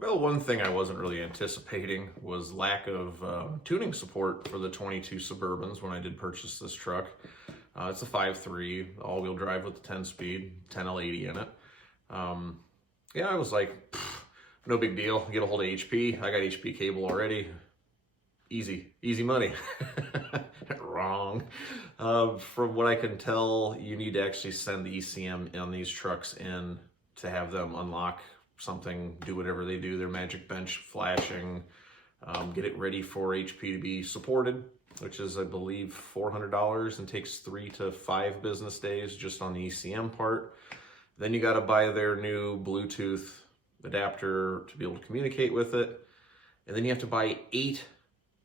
Well, one thing I wasn't really anticipating was lack of tuning support for the 22 Suburbans when I did purchase this truck. It's a 5.3 all-wheel drive with the 10-speed, 10L80 in it. Yeah, I was like, no big deal. Get a hold of HP. I got HP cable already. Easy money. Wrong. From what I can tell, you need to actually send the ECM on these trucks in to have them unlock something, do whatever they do, their magic bench flashing, get it ready for HP to be supported, which is, I believe, $400 and takes 3 to 5 business days just on the ECM part. Then you got to buy their new Bluetooth adapter to be able to communicate with it. And then you have to buy 8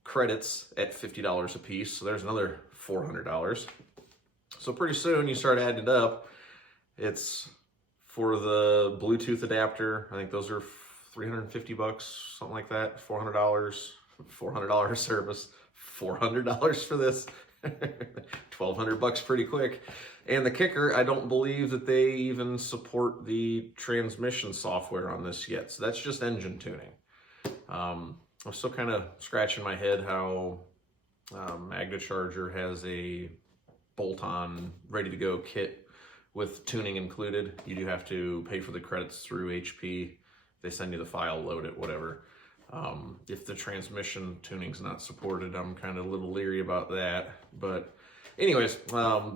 credits at $50 a piece. So there's another $400. So pretty soon you start adding it up. It's for the Bluetooth adapter, I think those are $350, something like that. $400 service, $400 for this. $1,200 pretty quick. And the kicker, I don't believe that they even support the transmission software on this yet. So that's just engine tuning. I'm still kind of scratching my head how Magna Charger has a bolt-on, ready-to-go kit with tuning included. You do have to pay for the credits through HP. They send you the file, load it, whatever. If the transmission tuning's not supported, I'm kind of a little leery about that. But anyways,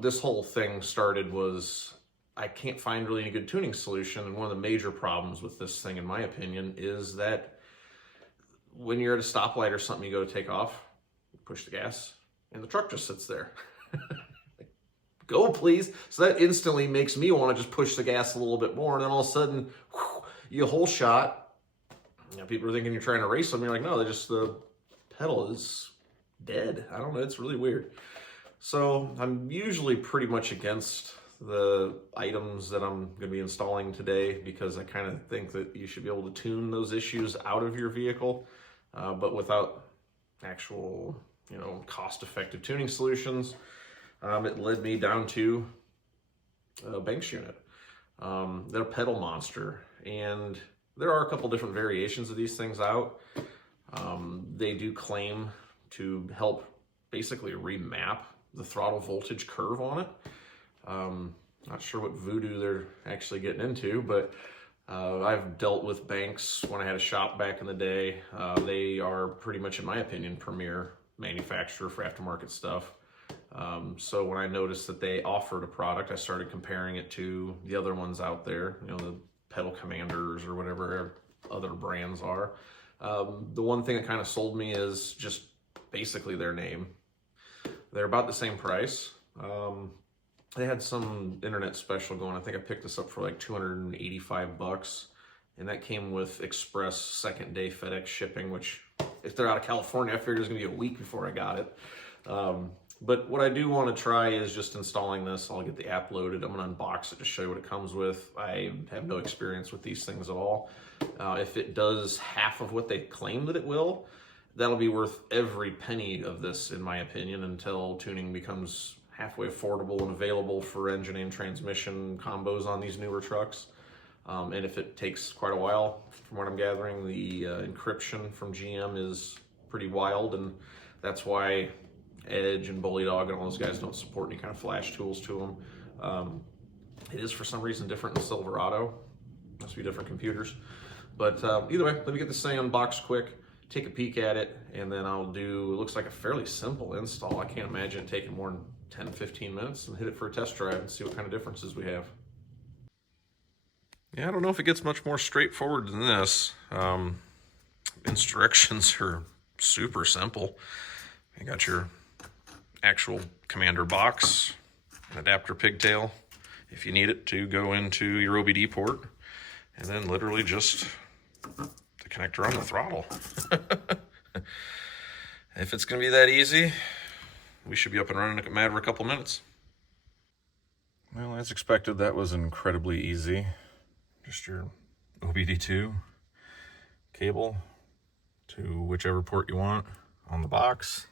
this whole thing started was I can't find really any good tuning solution. And one of the major problems with this thing, in my opinion, is that when you're at a stoplight or something, you go to take off, you push the gas, and the truck just sits there. Go, please. So that instantly makes me want to just push the gas a little bit more. And then all of a sudden, whew, you whole shot. You know, people are thinking you're trying to race them. You're like, no, the pedal is dead. I don't know. It's really weird. So I'm usually pretty much against the items that I'm going to be installing today because I kind of think that you should be able to tune those issues out of your vehicle, but without actual, cost-effective tuning solutions. It led me down to a Banks unit. They're PedalMonster, and there are a couple different variations of these things out. They do claim to help basically remap the throttle voltage curve on it. Not sure what voodoo they're actually getting into, but I've dealt with Banks when I had a shop back in the day. They are pretty much, in my opinion, premier manufacturer for aftermarket stuff. So when I noticed that they offered a product, I started comparing it to the other ones out there, the Pedal Commanders or whatever other brands are. The one thing that kind of sold me is just basically their name. They're about the same price. They had some internet special going. I think I picked this up for like $285, and that came with express second day FedEx shipping, which if they're out of California, I figured it was gonna be a week before I got it. But what I do want to try is just installing this. I'll get the app loaded. I'm going to unbox it to show you what it comes with. I have no experience with these things at all. If it does half of what they claim that it will, that'll be worth every penny of this, in my opinion, until tuning becomes halfway affordable and available for engine and transmission combos on these newer trucks. And if it takes quite a while, from what I'm gathering, the encryption from GM is pretty wild, and that's why Edge and Bully Dog and all those guys don't support any kind of flash tools to them. It is for some reason different in Silverado. Must be different computers. But either way, let me get this thing unboxed quick, take a peek at it, and then I'll do, it looks like a fairly simple install. I can't imagine it taking more than 10-15 minutes, and hit it for a test drive and see what kind of differences we have. Yeah, I don't know if it gets much more straightforward than this. Instructions are super simple. You got your actual commander box, an adapter pigtail if you need it to go into your OBD port, and then literally just the connector on the throttle. If it's going to be that easy, we should be up and running at Mad for a couple minutes. Well, as expected, that was incredibly easy. Just your OBD2 cable to whichever port you want on the box.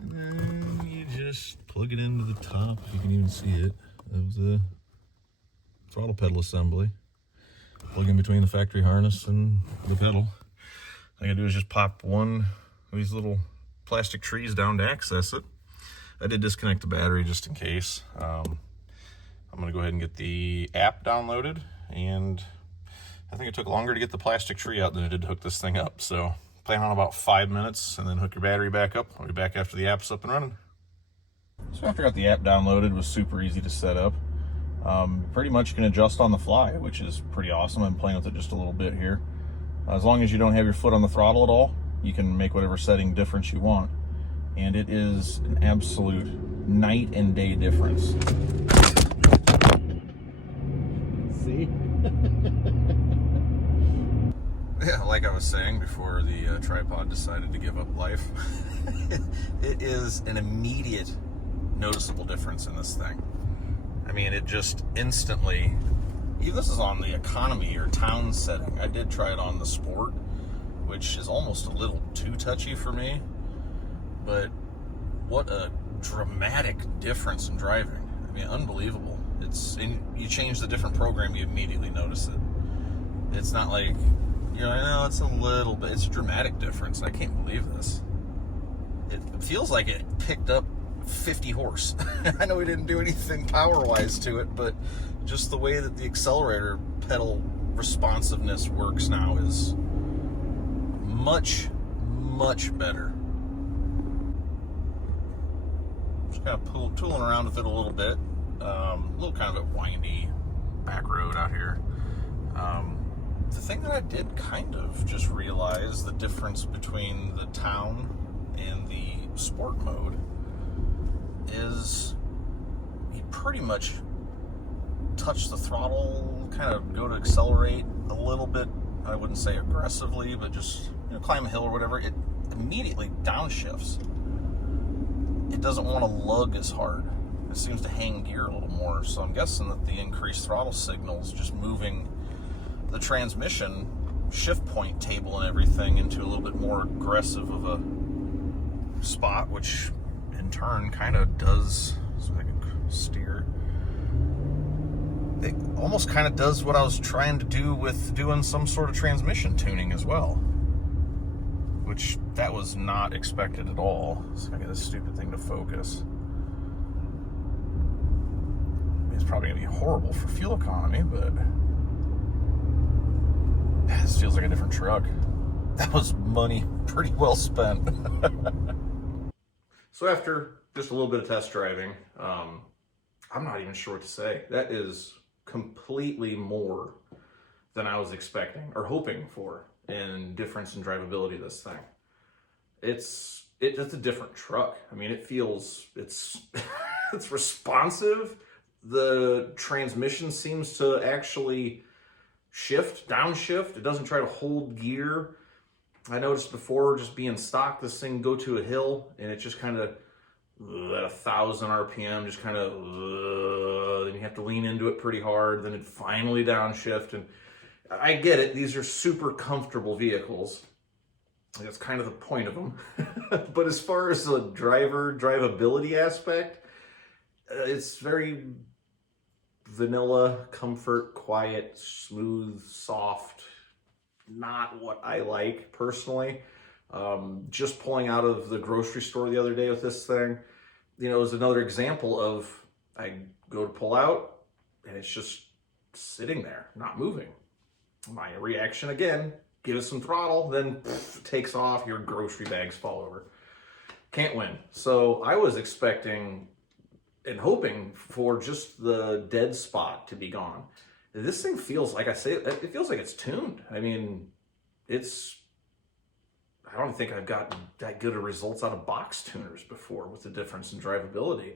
And then you just plug it into the top, if you can even see it, of the throttle pedal assembly. plug in between the factory harness and the pedal. All I gotta do is just pop one of these little plastic trees down to access it. I did disconnect the battery just in case. I'm gonna go ahead and get the app downloaded, and I think it took longer to get the plastic tree out than it did to hook this thing up. So plan on about 5 minutes and then hook your battery back up. I'll be back after the app's up and running. So after I got the app downloaded, it was super easy to set up. Pretty much can adjust on the fly, which is pretty awesome. I'm playing with it just a little bit here. As long as you don't have your foot on the throttle at all, you can make whatever setting difference you want. And it is an absolute night and day difference. See? Yeah, like I was saying before the tripod decided to give up life, it is an immediate noticeable difference in this thing. I mean, it just instantly, even this is on the economy or town setting. I did try it on the sport, which is almost a little too touchy for me, but what a dramatic difference in driving. I mean, unbelievable. You change the different program, you immediately notice it. It's not like, you know, I know it's a little bit, it's a dramatic difference. I can't believe this. It feels like it picked up 50 horse. I know we didn't do anything power-wise to it, but just the way that the accelerator pedal responsiveness works now is much, much better. Just kind of tooling around with it a little bit. A little kind of a windy back road out here. The thing that I did kind of just realize the difference between the town and the sport mode is you pretty much touch the throttle, kind of go to accelerate a little bit. I wouldn't say aggressively, but just, you know, climb a hill or whatever. It immediately downshifts. It doesn't want to lug as hard. It seems to hang gear a little more. So I'm guessing that the increased throttle signal is just moving the transmission shift point table and everything into a little bit more aggressive of a spot, which in turn kind of does, so I can steer, it almost kind of does what I was trying to do with doing some sort of transmission tuning as well, which that was not expected at all. So I got this stupid thing to focus. It's probably gonna be horrible for fuel economy, but this feels like a different truck. That was money pretty well spent. So after just a little bit of test driving, I'm not even sure what to say. That is completely more than I was expecting or hoping for in difference in drivability of this thing. It's a different truck. I mean, it feels, it's responsive. The transmission seems to actually downshift. It doesn't try to hold gear. I noticed before, just being stock, this thing go to a hill and it just kind of at 1,000 RPM, just kind of, then you have to lean into it pretty hard. Then it finally downshift. And I get it. These are super comfortable vehicles. That's kind of the point of them. But as far as the drivability aspect, it's very vanilla, comfort, quiet, smooth, soft. Not what I like personally. Just pulling out of the grocery store the other day with this thing, you know, is another example of I go to pull out and it's just sitting there, not moving. My reaction again, give it some throttle, then takes off, your grocery bags fall over. Can't win. So I was expecting and hoping for just the dead spot to be gone. This thing feels, like I say, it feels like it's tuned. I mean, I don't think I've gotten that good of results out of box tuners before with the difference in drivability.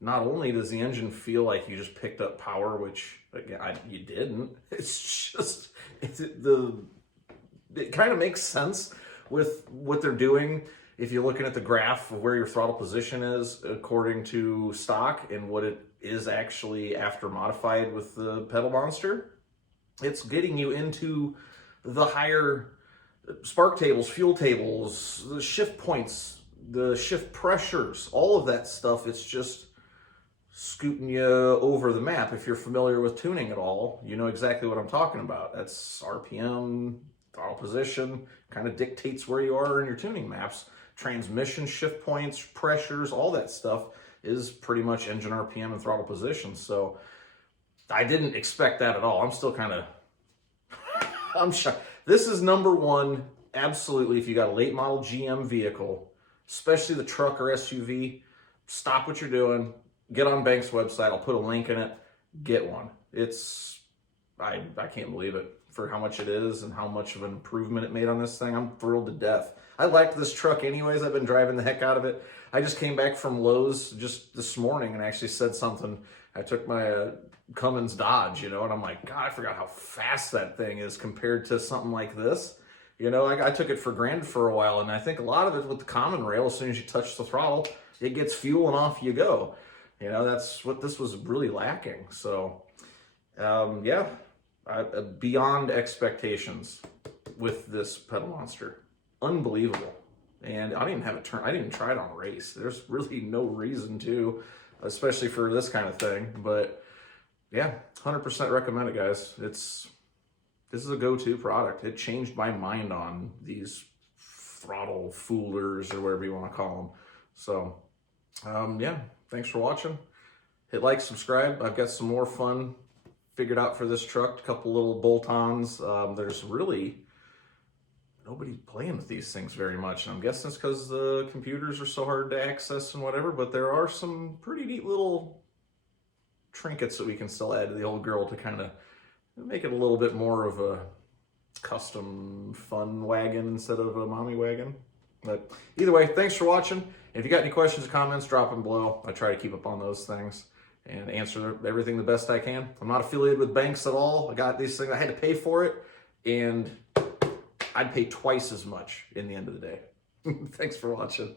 Not only does the engine feel like you just picked up power, which again, you didn't. It's just, it kind of makes sense with what they're doing. If you're looking at the graph of where your throttle position is according to stock and what it is actually after modified with the PedalMonster, it's getting you into the higher spark tables, fuel tables, the shift points, the shift pressures, all of that stuff. It's just scooting you over the map. If you're familiar with tuning at all, you know exactly what I'm talking about. That's RPM, throttle position, kind of dictates where you are in your tuning maps. Transmission shift points, pressures, all that stuff is pretty much engine RPM and throttle position. So I didn't expect that at all. I'm still kind of, I'm shocked. This is number one, absolutely, if you got a late model GM vehicle, especially the truck or SUV, stop what you're doing, get on Banks' website. I'll put a link in it, get one. It's, I can't believe it for how much it is and how much of an improvement it made on this thing. I'm thrilled to death. I like this truck anyways. I've been driving the heck out of it. I just came back from Lowe's just this morning and actually said something. I took my Cummins Dodge, you know, and I'm like, God, I forgot how fast that thing is compared to something like this. You know, I took it for granted for a while, and I think a lot of it with the common rail, as soon as you touch the throttle, it gets fuel and off you go. You know, that's what this was really lacking. So, yeah, beyond expectations with this PedalMonster. Unbelievable. And I didn't even have it turn. I didn't even try it on a race. There's really no reason to, especially for this kind of thing. But yeah, 100% recommend it, guys. This is a go-to product. It changed my mind on these throttle foolers or whatever you want to call them. So, yeah, thanks for watching. Hit like, subscribe. I've got some more fun figured out for this truck. A couple little bolt-ons. There's really nobody playing with these things very much. And I'm guessing it's because the computers are so hard to access and whatever, but there are some pretty neat little trinkets that we can still add to the old girl to kind of make it a little bit more of a custom fun wagon instead of a mommy wagon. But either way, thanks for watching. If you got any questions or comments, drop them below. I try to keep up on those things and answer everything the best I can. I'm not affiliated with Banks at all. I got these things. I had to pay for it, and I'd pay twice as much in the end of the day. Thanks for watching.